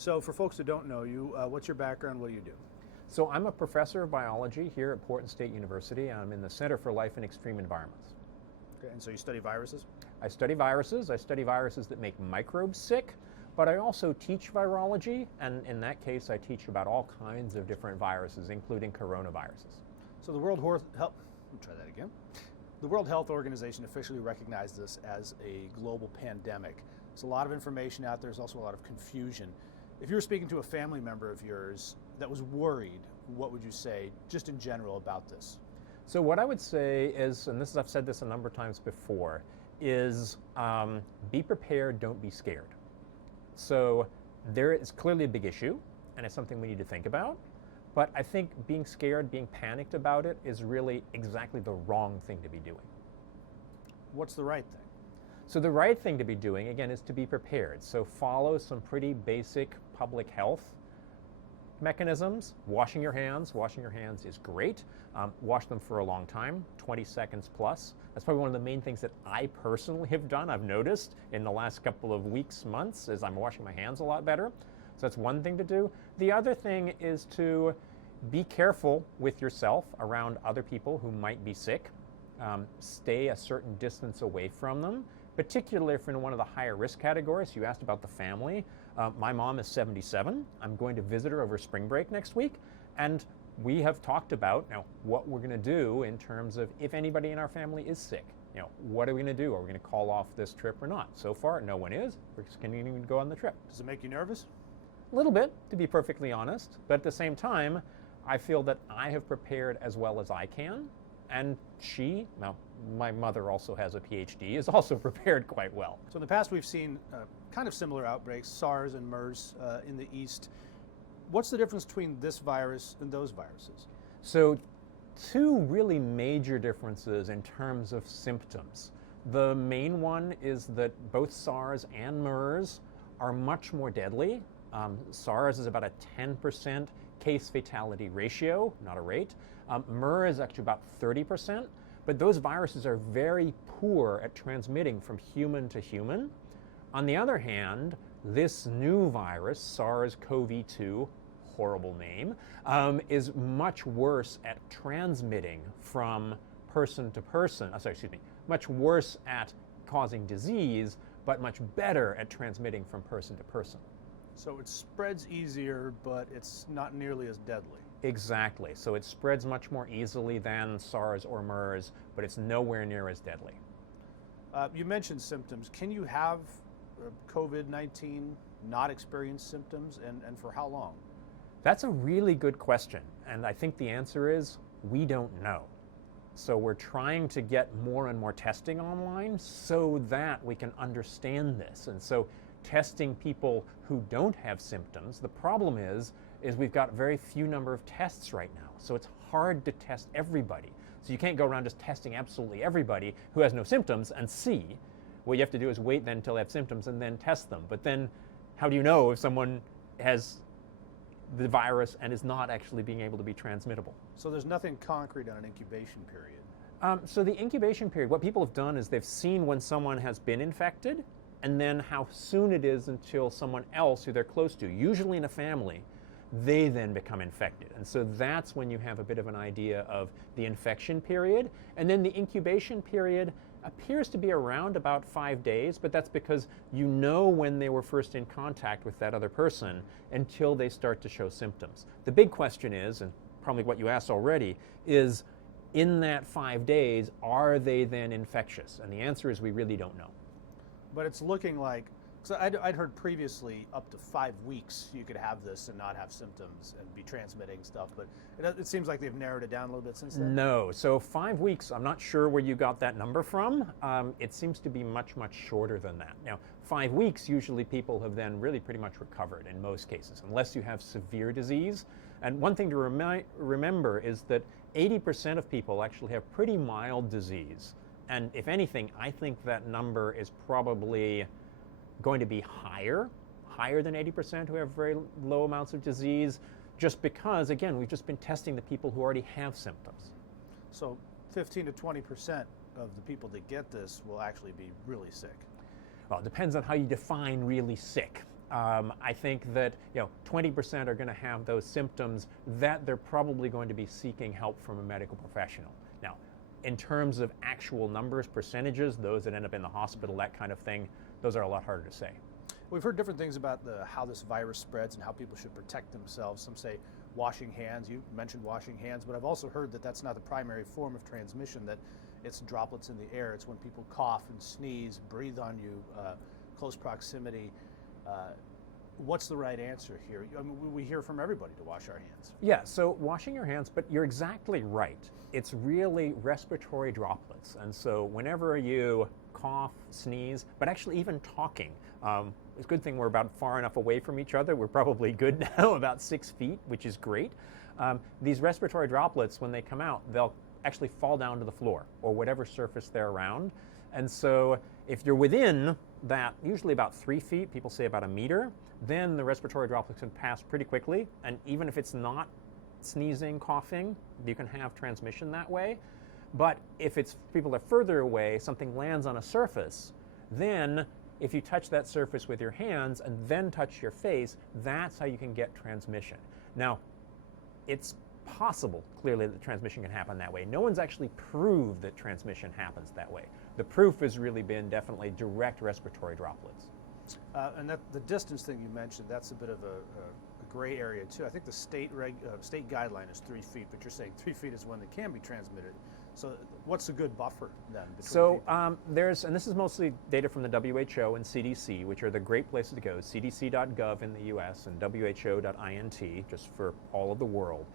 So for folks who don't know you, what's your background? What do you do? So I'm a professor of biology here at Portland State University. I'm in the Center for Life in Extreme Environments. Okay, and so you study viruses? I study viruses. I study viruses that make microbes sick, but I also teach virology, and in that case I teach about all kinds of different viruses, including coronaviruses. So the World Health, let me try that again. The World Health Organization officially recognized this as a global pandemic. There's a lot of information out there. There's also a lot of confusion. If you were speaking to a family member of yours that was worried, what would you say, just in general, about this? So what I would say is, and I've said this a number of times before, is be prepared, don't be scared. So there is clearly a big issue, and it's something we need to think about. But I think being scared, being panicked about it is really exactly the wrong thing to be doing. What's the right thing? So the right thing to be doing, again, is to be prepared. So follow some pretty basic public health mechanisms. Washing your hands is great. Wash them for a long time, 20 seconds plus. That's probably one of the main things that I personally have done. I've noticed in the last couple of weeks, months, is I'm washing my hands a lot better. So that's one thing to do. The other thing is to be careful with yourself around other people who might be sick. Stay a certain distance away from them, particularly if you're in one of the higher risk categories. You asked about the family. My mom is 77. I'm going to visit her over spring break next week, and we have talked about what we're going to do in terms of if anybody in our family is sick. What are we going to do? Are we going to call off this trip or not? So far, no one is. We're just continuing to go on the trip. Does it make you nervous? A little bit, to be perfectly honest, but at the same time, I feel that I have prepared as well as I can, and my mother also has a PhD, is also prepared quite well. So in the past we've seen kind of similar outbreaks, SARS and MERS in the East. What's the difference between this virus and those viruses? So two really major differences in terms of symptoms. The main one is that both SARS and MERS are much more deadly. SARS is about a 10% case fatality ratio, not a rate. MERS is actually about 30%, but those viruses are very poor at transmitting from human to human. On the other hand, this new virus, SARS-CoV-2, horrible name, is much worse at transmitting from person to person, much worse at causing disease, but much better at transmitting from person to person. So it spreads easier, but it's not nearly as deadly. Exactly. So it spreads much more easily than SARS or MERS, but it's nowhere near as deadly. You mentioned symptoms. Can you have COVID-19 not experience symptoms, and for how long? That's a really good question, and I think the answer is we don't know. So we're trying to get more and more testing online so that we can understand this. And so testing people who don't have symptoms, the problem is we've got very few number of tests right now. So it's hard to test everybody. So you can't go around just testing absolutely everybody who has no symptoms and see. What you have to do is wait then until they have symptoms and then test them. But then how do you know if someone has the virus and is not actually being able to be transmittable? So there's nothing concrete on an incubation period. So the incubation period, what people have done is they've seen when someone has been infected and then how soon it is until someone else who they're close to, usually in a family, they then become infected. And so that's when you have a bit of an idea of the infection period. And then the incubation period appears to be around about 5 days, but that's because you know when they were first in contact with that other person until they start to show symptoms. The big question is, and probably what you asked already, is in that 5 days, are they then infectious? And the answer is we really don't know. But it's looking like, so I'd heard previously up to 5 weeks you could have this and not have symptoms and be transmitting stuff, but it seems like they've narrowed it down a little bit since then. No, so 5 weeks, I'm not sure where you got that number from. It seems to be much, much shorter than that. Now, 5 weeks, usually people have then really pretty much recovered in most cases, unless you have severe disease. And one thing to remember is that 80% of people actually have pretty mild disease. And if anything, I think that number is probably going to be higher than 80% who have very low amounts of disease, just because, again, we've just been testing the people who already have symptoms. So 15 to 20% of the people that get this will actually be really sick. Well, it depends on how you define really sick. I think that 20% are going to have those symptoms that they're probably going to be seeking help from a medical professional. Now, in terms of actual numbers, percentages, those that end up in the hospital, that kind of thing, those are a lot harder to say. We've heard different things about how this virus spreads and how people should protect themselves. Some say washing hands. You mentioned washing hands, but I've also heard that that's not the primary form of transmission, that it's droplets in the air. It's when people cough and sneeze, breathe on you, close proximity. What's the right answer here? I mean, we hear from everybody to wash our hands. Yeah, so washing your hands, but you're exactly right. It's really respiratory droplets. And so whenever you cough, sneeze, but actually even talking, it's a good thing we're about far enough away from each other. We're probably good now, about 6 feet, which is great. These respiratory droplets, when they come out, they'll actually fall down to the floor or whatever surface they're around. And so if you're within that, usually about 3 feet, people say about a meter, then the respiratory droplets can pass pretty quickly. And even if it's not sneezing, coughing, you can have transmission that way. But if it's people are further away, something lands on a surface, then if you touch that surface with your hands and then touch your face, that's how you can get transmission. Now, it's possible, clearly, that transmission can happen that way. No one's actually proved that transmission happens that way. The proof has really been definitely direct respiratory droplets. And that the distance thing you mentioned, that's a bit of a gray area too. I think the state guideline is 3 feet, but you're saying 3 feet is when it can be transmitted. So what's a good buffer then? So there's, and this is mostly data from the WHO and CDC, which are the great places to go, cdc.gov in the US and who.int, just for all of the world,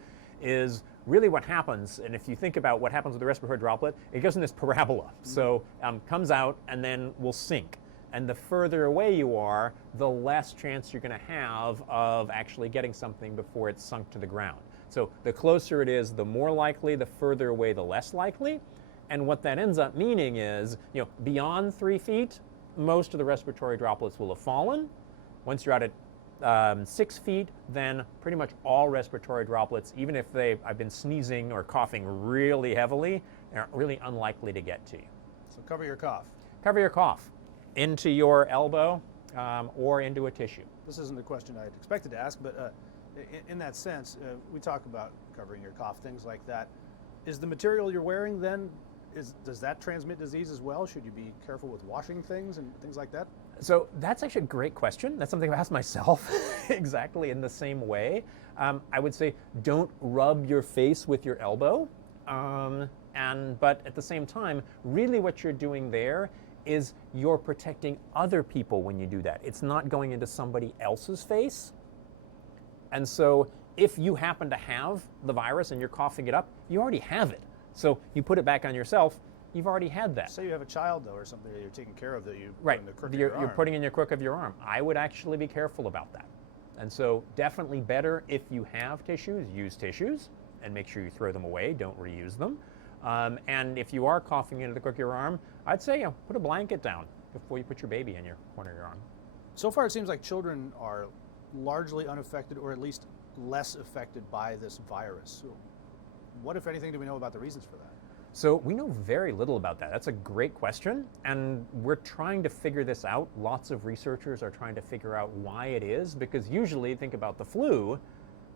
is really what happens. And if you think about what happens with the respiratory droplet, it goes in this parabola. So comes out and then will sink. And the further away you are, the less chance you're going to have of actually getting something before it's sunk to the ground. So the closer it is, the more likely, the further away, the less likely. And what that ends up meaning is, beyond 3 feet, most of the respiratory droplets will have fallen. Once you're out at 6 feet, then pretty much all respiratory droplets, even if I've been sneezing or coughing really heavily, are really unlikely to get to you. So cover your cough. Cover your cough into your elbow or into a tissue. This isn't the question I had expected to ask, but in that sense, we talk about covering your cough, things like that. Is the material you're wearing then, does that transmit disease as well? Should you be careful with washing things and things like that? So that's actually a great question. That's something I've asked myself exactly in the same way. I would say don't rub your face with your elbow. But at the same time, really what you're doing there is you're protecting other people when you do that. It's not going into somebody else's face. And so if you happen to have the virus and you're coughing it up, you already have it. So you put it back on yourself, you've already had that. Say you have a child, though, or something that you're taking care of that you right. put in the crook of your arm. You're putting in your crook of your arm. I would actually be careful about that. And so definitely better if you have tissues, use tissues and make sure you throw them away, don't reuse them. And if you are coughing into the crook of your arm, I'd say put a blanket down before you put your baby in your corner of your arm. So far it seems like children are largely unaffected, or at least less affected by this virus. So what, if anything, do we know about the reasons for that? So we know very little about that. That's a great question, and we're trying to figure this out. Lots of researchers are trying to figure out why it is, because usually, think about the flu,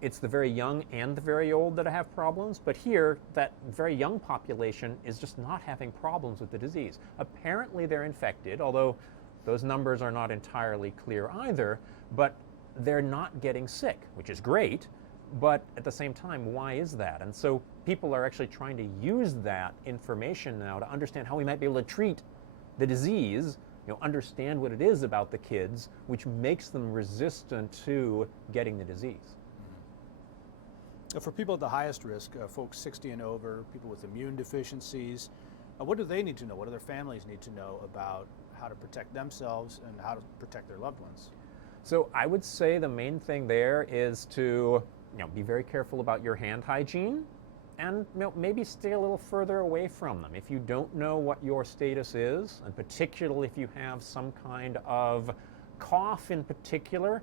it's the very young and the very old that have problems, but here, that very young population is just not having problems with the disease. Apparently they're infected, although those numbers are not entirely clear either, but they're not getting sick, which is great, but at the same time, why is that? And so people are actually trying to use that information now to understand how we might be able to treat the disease, understand what it is about the kids, which makes them resistant to getting the disease. For people at the highest risk, folks 60 and over, people with immune deficiencies, what do they need to know? What do their families need to know about how to protect themselves and how to protect their loved ones? So I would say the main thing there is to be very careful about your hand hygiene and maybe stay a little further away from them. If you don't know what your status is, and particularly if you have some kind of cough in particular,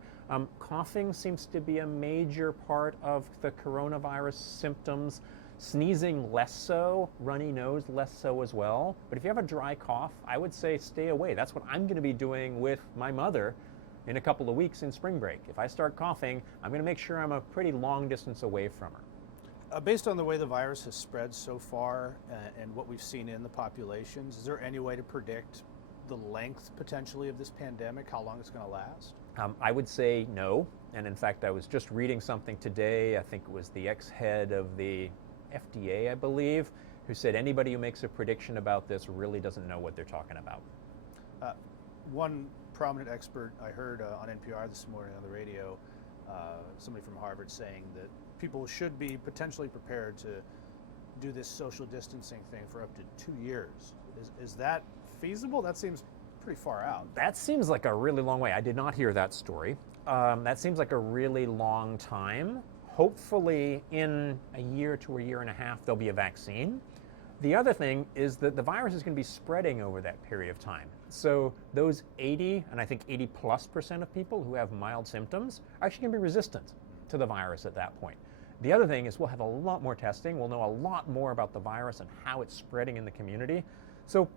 coughing seems to be a major part of the coronavirus symptoms. Sneezing less so, runny nose less so as well. But if you have a dry cough, I would say stay away. That's what I'm going to be doing with my mother in a couple of weeks in spring break. If I start coughing, I'm going to make sure I'm a pretty long distance away from her. Based on the way the virus has spread so far and what we've seen in the populations, is there any way to predict the length potentially of this pandemic, how long it's going to last? I would say no. And in fact, I was just reading something today, I think it was the ex-head of the FDA, I believe, who said anybody who makes a prediction about this really doesn't know what they're talking about. One prominent expert I heard on NPR this morning on the radio, somebody from Harvard saying that people should be potentially prepared to do this social distancing thing for up to 2 years. Is that feasible? That seems pretty far out. That seems like a really long way. I did not hear that story. That seems like a really long time. Hopefully in a year to a year and a half, there'll be a vaccine. The other thing is that the virus is going to be spreading over that period of time. So those 80, and I think 80+% of people who have mild symptoms are actually going to be resistant to the virus at that point. The other thing is we'll have a lot more testing. We'll know a lot more about the virus and how it's spreading in the community. So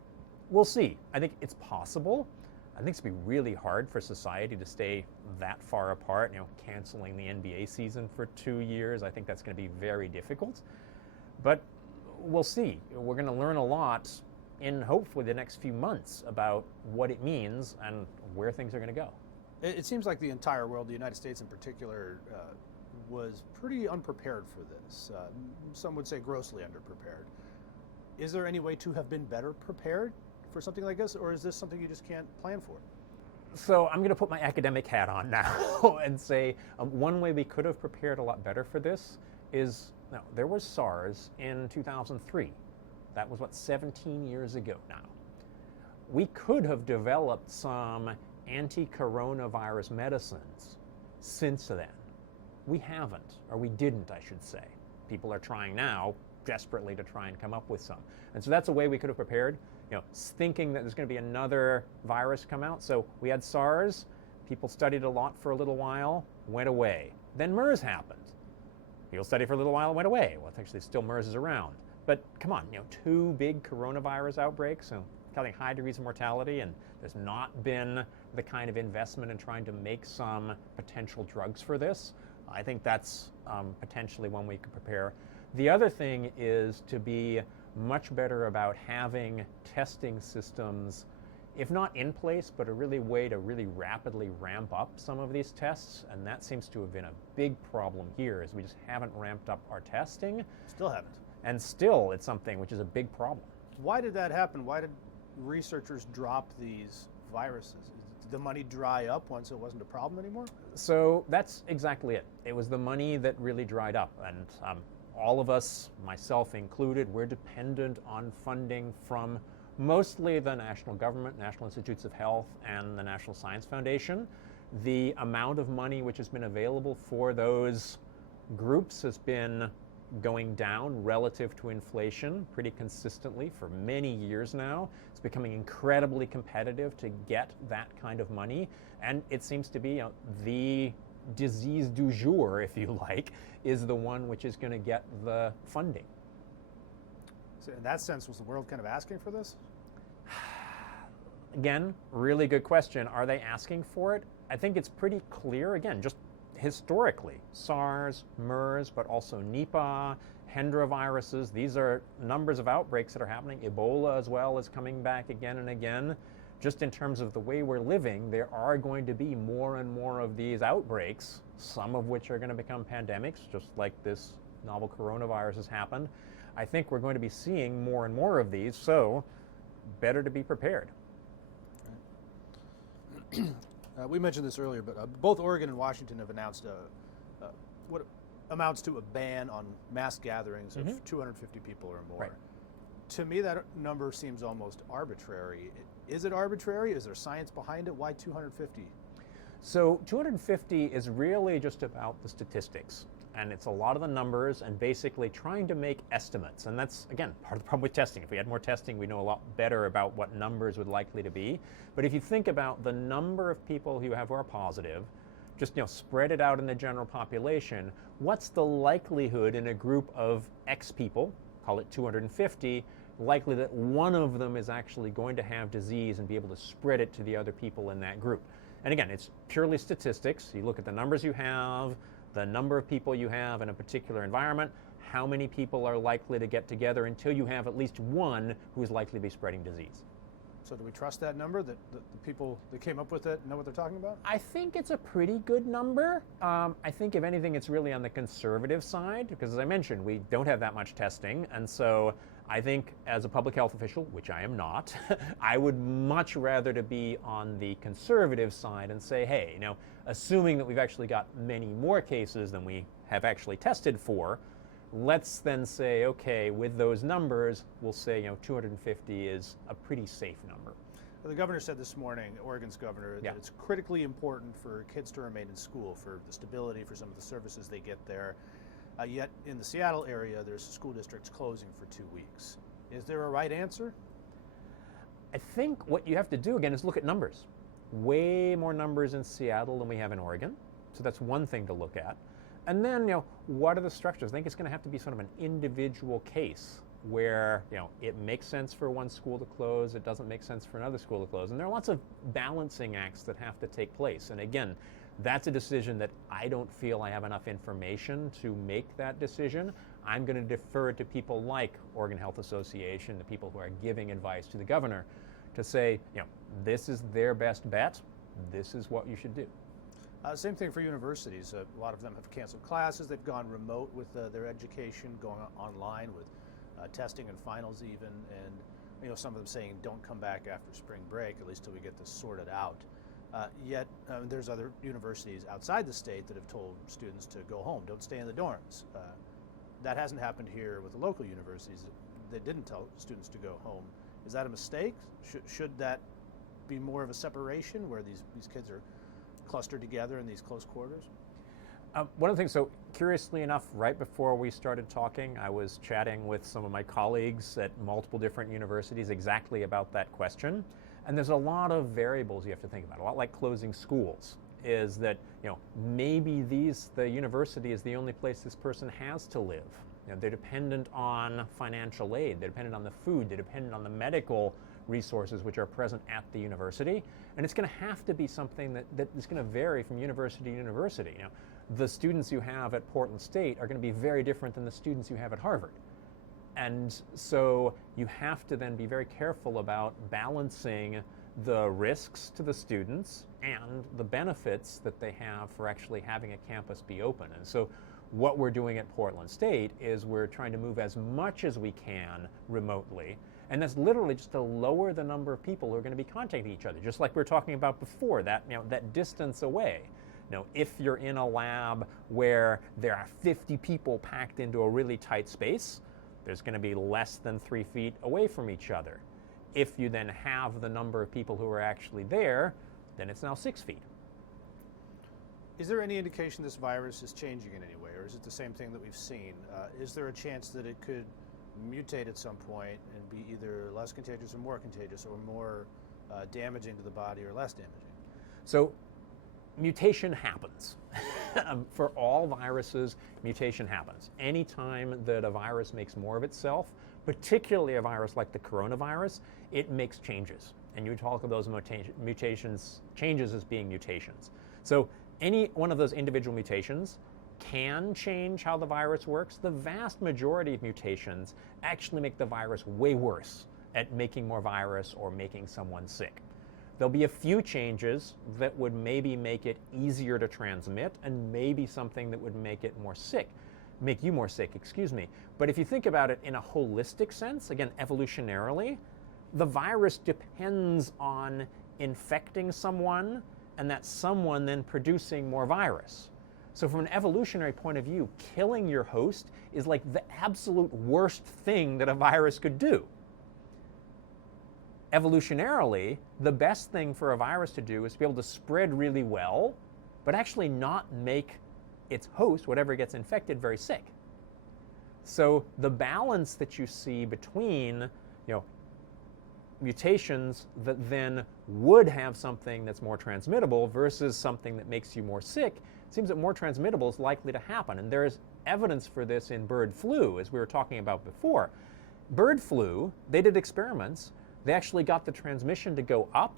we'll see. I think it's possible. I think it's going to be really hard for society to stay that far apart, canceling the NBA season for 2 years. I think that's going to be very difficult. But we'll see. We're going to learn a lot in hopefully the next few months about what it means and where things are going to go. It seems like the entire world, the United States in particular, was pretty unprepared for this. Some would say grossly underprepared. Is there any way to have been better prepared for something like this, or is this something you just can't plan for? So I'm going to put my academic hat on now and say one way we could have prepared a lot better for this is, there was SARS in 2003. That was, 17 years ago now. We could have developed some anti-coronavirus medicines since then. We haven't, or we didn't, I should say. People are trying now desperately to try and come up with some. And so that's a way we could have prepared, thinking that there's going to be another virus come out. So we had SARS, people studied a lot for a little while, went away. Then MERS happened. People studied for a little while and went away. Well, actually still MERS is around. But come on, 2 big coronavirus outbreaks, causing high degrees of mortality, and there's not been the kind of investment in trying to make some potential drugs for this. I think that's potentially one we could prepare. The other thing is to be much better about having testing systems, if not in place, but a way to really rapidly ramp up some of these tests. And that seems to have been a big problem here, is we just haven't ramped up our testing. Still haven't. And still, it's something which is a big problem. Why did that happen? Why did researchers drop these viruses? Did the money dry up once it wasn't a problem anymore? So that's exactly it. It was the money that really dried up. And all of us, myself included, we're dependent on funding from mostly the national government, National Institutes of Health, and the National Science Foundation. The amount of money which has been available for those groups has been going down relative to inflation pretty consistently for many years now. It's becoming incredibly competitive to get that kind of money, and it seems to be the disease du jour, if you like, is the one which is going to get the funding. So in that sense, was the world kind of asking for this? Again, really good question. Are they asking for it? I think it's pretty clear, again, just historically, SARS, MERS, but also Nipah, Hendra viruses. These are numbers of outbreaks that are happening. Ebola as well is coming back again and again. Just in terms of the way we're living, there are going to be more and more of these outbreaks, some of which are going to become pandemics, just like this novel coronavirus has happened. I think we're going to be seeing more and more of these, so better to be prepared. We mentioned this earlier, but both Oregon and Washington have announced what amounts to a ban on mass gatherings of 250 people or more. Right. To me, that number seems almost arbitrary. Is it arbitrary? Is there science behind it? Why 250? So 250 is really just about the statistics. And it's a lot of the numbers and basically trying to make estimates. And that's, again, part of the problem with testing. If we had more testing, we know a lot better about what numbers would likely to be. But if you think about the number of people who are positive, just spread it out in the general population, what's the likelihood in a group of X people, call it 250, likely that one of them is actually going to have disease and be able to spread it to the other people in that group? And again, it's purely statistics. You look at the numbers you have, the number of people you have in a particular environment, how many people are likely to get together until you have at least one who is likely to be spreading disease. So do we trust that number, that the people that came up with it know what they're talking about? I think it's a pretty good number. I think if anything, it's really on the conservative side, because as I mentioned, we don't have that much testing. And so I think as a public health official, which I am not, I would much rather to be on the conservative side and say, hey, assuming that we've actually got many more cases than we have actually tested for, let's then say, okay, with those numbers, we'll say 250 is a pretty safe number. The governor said this morning, Oregon's governor, that it's critically important for kids to remain in school for the stability, for some of the services they get there. Yet in the Seattle area, there's school districts closing for 2 weeks. Is there a right answer? I think what you have to do, again, is look at numbers. Way more numbers in Seattle than we have in Oregon. So that's one thing to look at. And then, what are the structures? I think it's going to have to be sort of an individual case where, it makes sense for one school to close, it doesn't make sense for another school to close. And there are lots of balancing acts that have to take place. And again, that's a decision that I don't feel I have enough information to make that decision. I'm going to defer to people like Oregon Health Association, the people who are giving advice to the governor, to say, this is their best bet, this is what you should do. Same thing for universities. A lot of them have canceled classes. They've gone remote with their education, going online with testing and finals even. And some of them saying don't come back after spring break, at least till we get this sorted out. Yet there's other universities outside the state that have told students to go home, don't stay in the dorms. That hasn't happened here with the local universities. They didn't tell students to go home. Is that a mistake? Should that be more of a separation where these kids are clustered together in these close quarters? One of the things, so curiously enough, right before we started talking, I was chatting with some of my colleagues at multiple different universities exactly about that question. And there's a lot of variables you have to think about. A lot like closing schools is that, maybe the university is the only place this person has to live. They're dependent on financial aid, they're dependent on the food, they're dependent on the medical resources which are present at the university. And it's going to have to be something that is going to vary from university to university. The students you have at Portland State are going to be very different than the students you have at Harvard. And so you have to then be very careful about balancing the risks to the students and the benefits that they have for actually having a campus be open. And so what we're doing at Portland State is we're trying to move as much as we can remotely. And that's literally just to lower the number of people who are going to be contacting each other, just like we were talking about before, that, that distance away. If you're in a lab where there are 50 people packed into a really tight space, there's going to be less than 3 feet away from each other. If you then have the number of people who are actually there, then it's now 6 feet. Is there any indication this virus is changing in any way, or is it the same thing that we've seen? Is there a chance that it could mutate at some point and be either less contagious or more contagious, or more damaging to the body or less damaging? So mutation happens. For all viruses, mutation happens. Anytime that a virus makes more of itself, particularly a virus like the coronavirus, it makes changes. And you talk of those changes as being mutations. So any one of those individual mutations can change how the virus works. The vast majority of mutations actually make the virus way worse at making more virus or making someone sick. There'll be a few changes that would maybe make it easier to transmit, and maybe something that would make it more sick, make you more sick, excuse me. But if you think about it in a holistic sense, again, evolutionarily, the virus depends on infecting someone and that someone then producing more virus. So from an evolutionary point of view, killing your host is like the absolute worst thing that a virus could do. Evolutionarily, the best thing for a virus to do is to be able to spread really well, but actually not make its host, whatever gets infected, very sick. So the balance that you see between, mutations that then would have something that's more transmittable versus something that makes you more sick, it seems that more transmittable is likely to happen. And there is evidence for this in bird flu, as we were talking about before. Bird flu, they did experiments. They actually got the transmission to go up,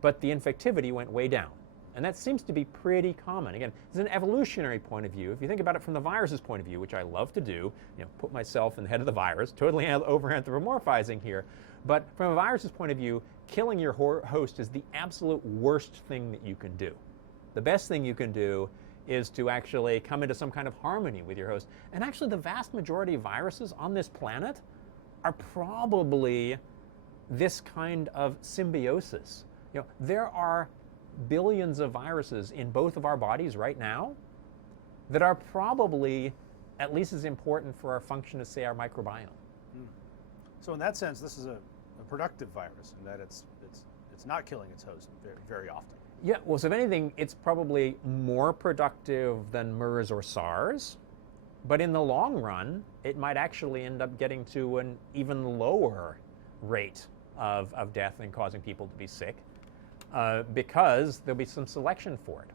but the infectivity went way down. And that seems to be pretty common. Again, it's an evolutionary point of view. If you think about it from the virus's point of view, which I love to do, put myself in the head of the virus, totally over-anthropomorphizing here. But from a virus's point of view, killing your host is the absolute worst thing that you can do. The best thing you can do is to actually come into some kind of harmony with your host. And actually, the vast majority of viruses on this planet are probably this kind of symbiosis. There are billions of viruses in both of our bodies right now that are probably at least as important for our function as, say, our microbiome. So in that sense, this is a productive virus in that it's not killing its host very, very often. Yeah, well, so if anything, it's probably more productive than MERS or SARS, but in the long run, it might actually end up getting to an even lower rate of death and causing people to be sick because there'll be some selection for it.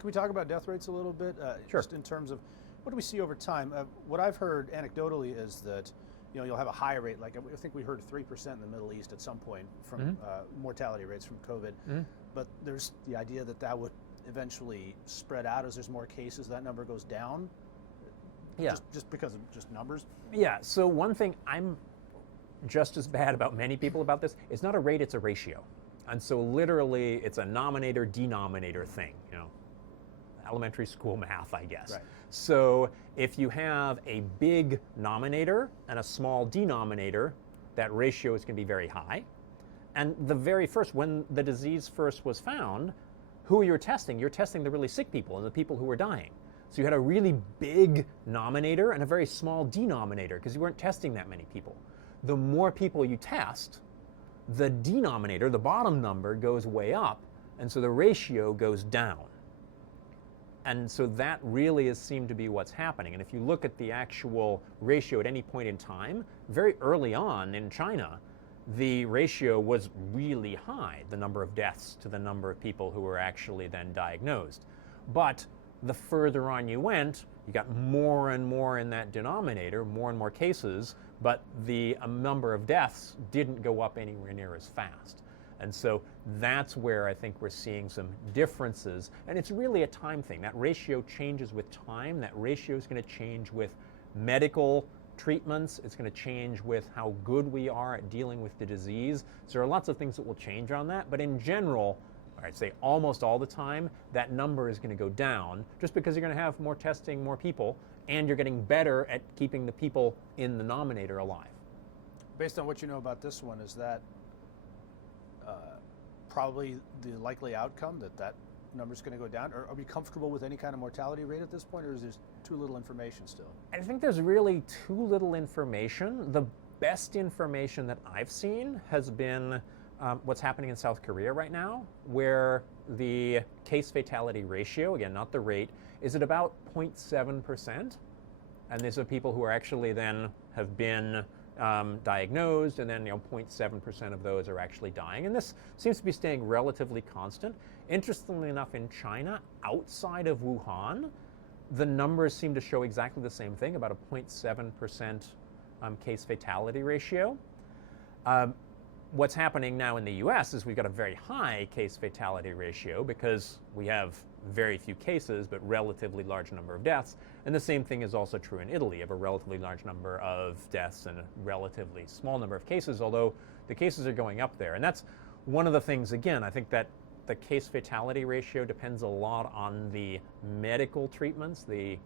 Can we talk about death rates a little bit? Sure. Just in terms of what do we see over time? What I've heard anecdotally is that you'll have a high rate, like I think we heard 3% in the Middle East at some point from mortality rates from COVID. But there's the idea that would eventually spread out as there's more cases, that number goes down. Yeah. Just because of just numbers. Yeah. So one thing I'm just as bad about many people about this, it's not a rate, it's a ratio. And so literally it's a nominator-denominator thing, elementary school math, I guess. Right. So if you have a big nominator and a small denominator, that ratio is going to be very high. And the very first, when the disease first was found, who you're testing? You're testing the really sick people and the people who were dying. So you had a really big nominator and a very small denominator because you weren't testing that many people. The more people you test, the denominator, the bottom number, goes way up, and so the ratio goes down. And so that really has seemed to be what's happening. And if you look at the actual ratio at any point in time, very early on in China, the ratio was really high, the number of deaths to the number of people who were actually then diagnosed. But the further on you went, you got more and more in that denominator, more and more cases, but the number of deaths didn't go up anywhere near as fast. And so that's where I think we're seeing some differences. And it's really a time thing. That ratio changes with time. That ratio is going to change with medical treatments. It's going to change with how good we are at dealing with the disease. So there are lots of things that will change on that. But in general, I'd say almost all the time, that number is going to go down just because you're going to have more testing, more people, and you're getting better at keeping the people in the denominator alive. Based on what you know about this one, is that probably the likely outcome that number is going to go down? Or are we comfortable with any kind of mortality rate at this point, or is there too little information still? I think there's really too little information. The best information that I've seen has been what's happening in South Korea right now, where the case fatality ratio, again, not the rate, is at about 0.7%. And these are people who are actually then have been diagnosed, and then 0.7% of those are actually dying. And this seems to be staying relatively constant. Interestingly enough, in China, outside of Wuhan, the numbers seem to show exactly the same thing, about a 0.7% case fatality ratio. What's happening now in the US is we've got a very high case fatality ratio because we have very few cases but relatively large number of deaths. And the same thing is also true in Italy. You have a relatively large number of deaths and a relatively small number of cases, although the cases are going up there. And that's one of the things, again, I think that the case fatality ratio depends a lot on the medical treatments, the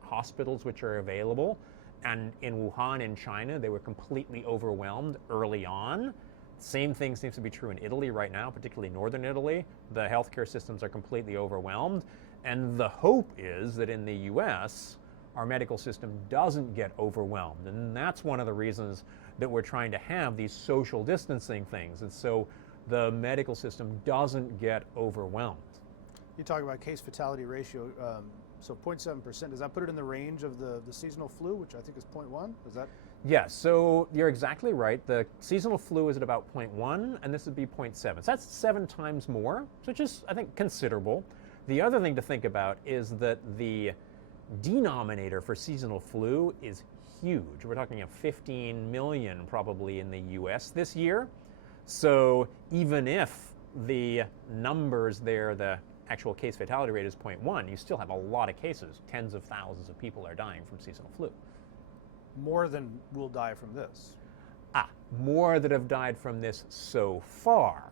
hospitals which are available. And in Wuhan, in China, they were completely overwhelmed early on. Same thing seems to be true in Italy right now, particularly northern Italy. The healthcare systems are completely overwhelmed. And the hope is that in the US, our medical system doesn't get overwhelmed. And that's one of the reasons that we're trying to have these social distancing things. And so the medical system doesn't get overwhelmed. You talk about case fatality ratio, so 0.7%, does that put it in the range of the seasonal flu, which I think is 0.1? Is that? Yes, so you're exactly right. The seasonal flu is at about 0.1, and this would be 0.7. So that's 7 times more, which is, I think, considerable. The other thing to think about is that the denominator for seasonal flu is huge. We're talking of 15 million probably in the US this year. So even if the numbers there, the actual case fatality rate is 0.1, you still have a lot of cases. Tens of thousands of people are dying from seasonal flu. More than will die from this. More that have died from this so far.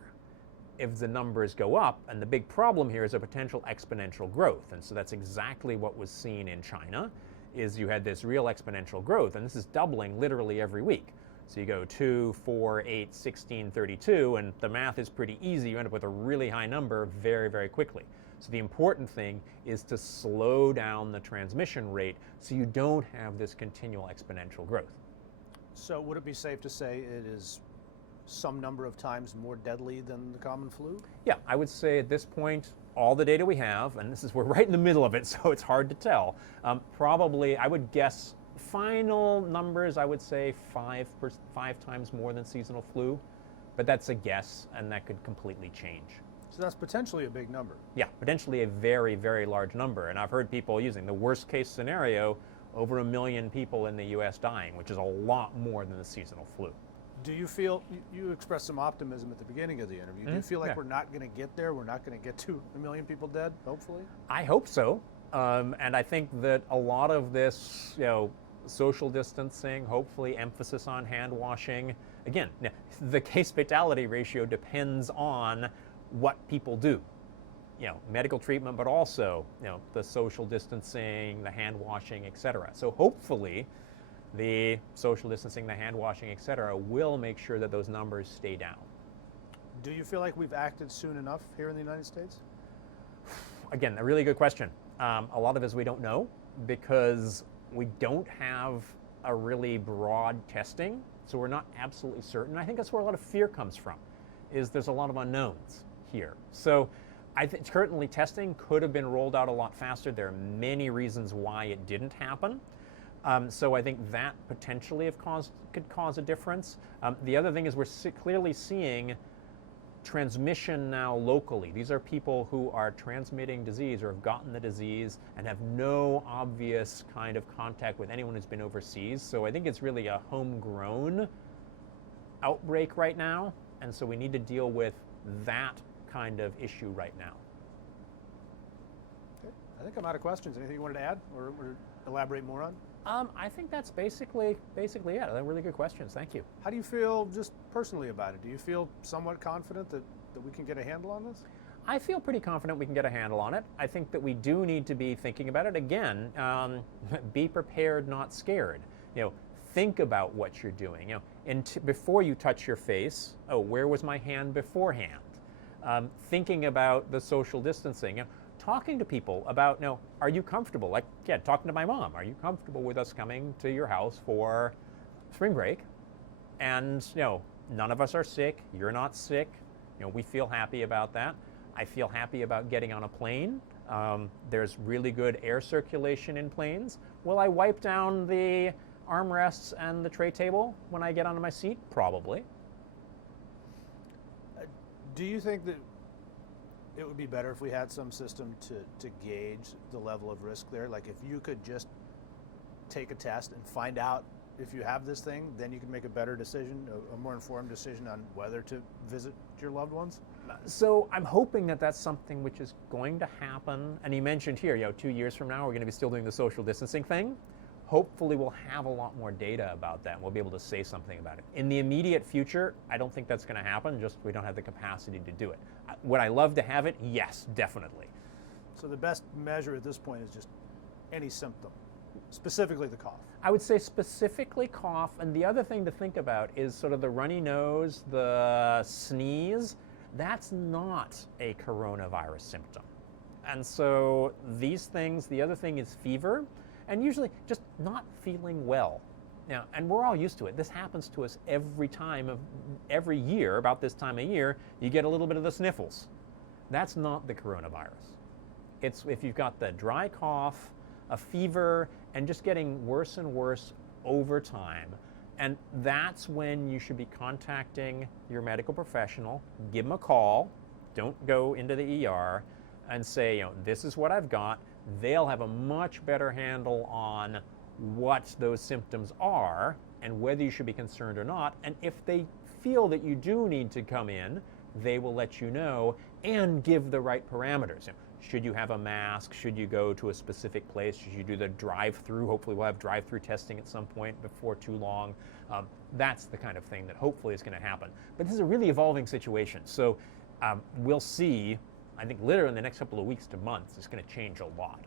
If the numbers go up, and the big problem here is a potential exponential growth, and so that's exactly what was seen in China, is you had this real exponential growth, and this is doubling literally every week. So you go 2, 4, 8, 16, 32, and the math is pretty easy. You end up with a really high number very, very quickly. So the important thing is to slow down the transmission rate so you don't have this continual exponential growth. So would it be safe to say it is some number of times more deadly than the common flu? Yeah, I would say at this point, all the data we have, and we're right in the middle of it, so it's hard to tell. Probably, I would guess, final numbers, I would say 5 times more than seasonal flu, but that's a guess, and that could completely change. So that's potentially a big number. Yeah, potentially a very, very large number, and I've heard people using the worst case scenario, over 1 million people in the US dying, which is a lot more than the seasonal flu. Do you feel, you expressed some optimism at the beginning of the interview, do you feel like we're not going to get there, we're not going to get to 1 million people dead, hopefully? I hope so, and I think that a lot of this, social distancing, hopefully emphasis on hand washing, again, the case fatality ratio depends on what people do. Medical treatment, but also, the social distancing, the hand washing, etc. So hopefully the social distancing, the hand washing, etc. will make sure that those numbers stay down. Do you feel like we've acted soon enough here in the United States? Again, a really good question. A lot of it is we don't know because we don't have a really broad testing, so we're not absolutely certain. I think that's where a lot of fear comes from, is there's a lot of unknowns here. So I think currently testing could have been rolled out a lot faster. There are many reasons why it didn't happen. So I think that potentially could cause a difference. The other thing is we're clearly seeing transmission now locally. These are people who are transmitting disease or have gotten the disease and have no obvious kind of contact with anyone who's been overseas. So I think it's really a homegrown outbreak right now. And so we need to deal with that kind of issue right now. Okay. I think I'm out of questions. Anything you wanted to add or elaborate more on? I think that's basically it. They're really good questions. Thank you. How do you feel just personally about it? Do you feel somewhat confident that we can get a handle on this? I feel pretty confident we can get a handle on it. I think that we do need to be thinking about it. Again, be prepared, not scared. Think about what you're doing. Before you touch your face, where was my hand beforehand? Thinking about the social distancing. Talking to people about, are you comfortable? Like, talking to my mom. Are you comfortable with us coming to your house for spring break? And, none of us are sick. You're not sick. We feel happy about that. I feel happy about getting on a plane. There's really good air circulation in planes. Will I wipe down the armrests and the tray table when I get onto my seat? Probably. Do you think that it would be better if we had some system to gauge the level of risk there? Like if you could just take a test and find out if you have this thing, then you can make a better decision, a more informed decision on whether to visit your loved ones? So I'm hoping that that's something which is going to happen. And you mentioned here, 2 years from now, we're going to be still doing the social distancing thing. Hopefully we'll have a lot more data about that and we'll be able to say something about it. In the immediate future, I don't think that's going to happen, just we don't have the capacity to do it. Would I love to have it? Yes, definitely. So the best measure at this point is just any symptom, specifically the cough. I would say specifically cough, and the other thing to think about is sort of the runny nose, the sneeze. That's not a coronavirus symptom. And so these things, the other thing is fever, and usually just not feeling well. Now, and we're all used to it. This happens to us every year, about this time of year, you get a little bit of the sniffles. That's not the coronavirus. It's if you've got the dry cough, a fever, and just getting worse and worse over time. And that's when you should be contacting your medical professional, give them a call, don't go into the ER, and say, this is what I've got. They'll have a much better handle on what those symptoms are and whether you should be concerned or not. And if they feel that you do need to come in, they will let you know and give the right parameters. Should you have a mask? Should you go to a specific place? Should you do the drive-through? Hopefully we'll have drive-through testing at some point before too long. That's the kind of thing that hopefully is going to happen. But this is a really evolving situation. So we'll see, I think literally in the next couple of weeks to months, it's going to change a lot.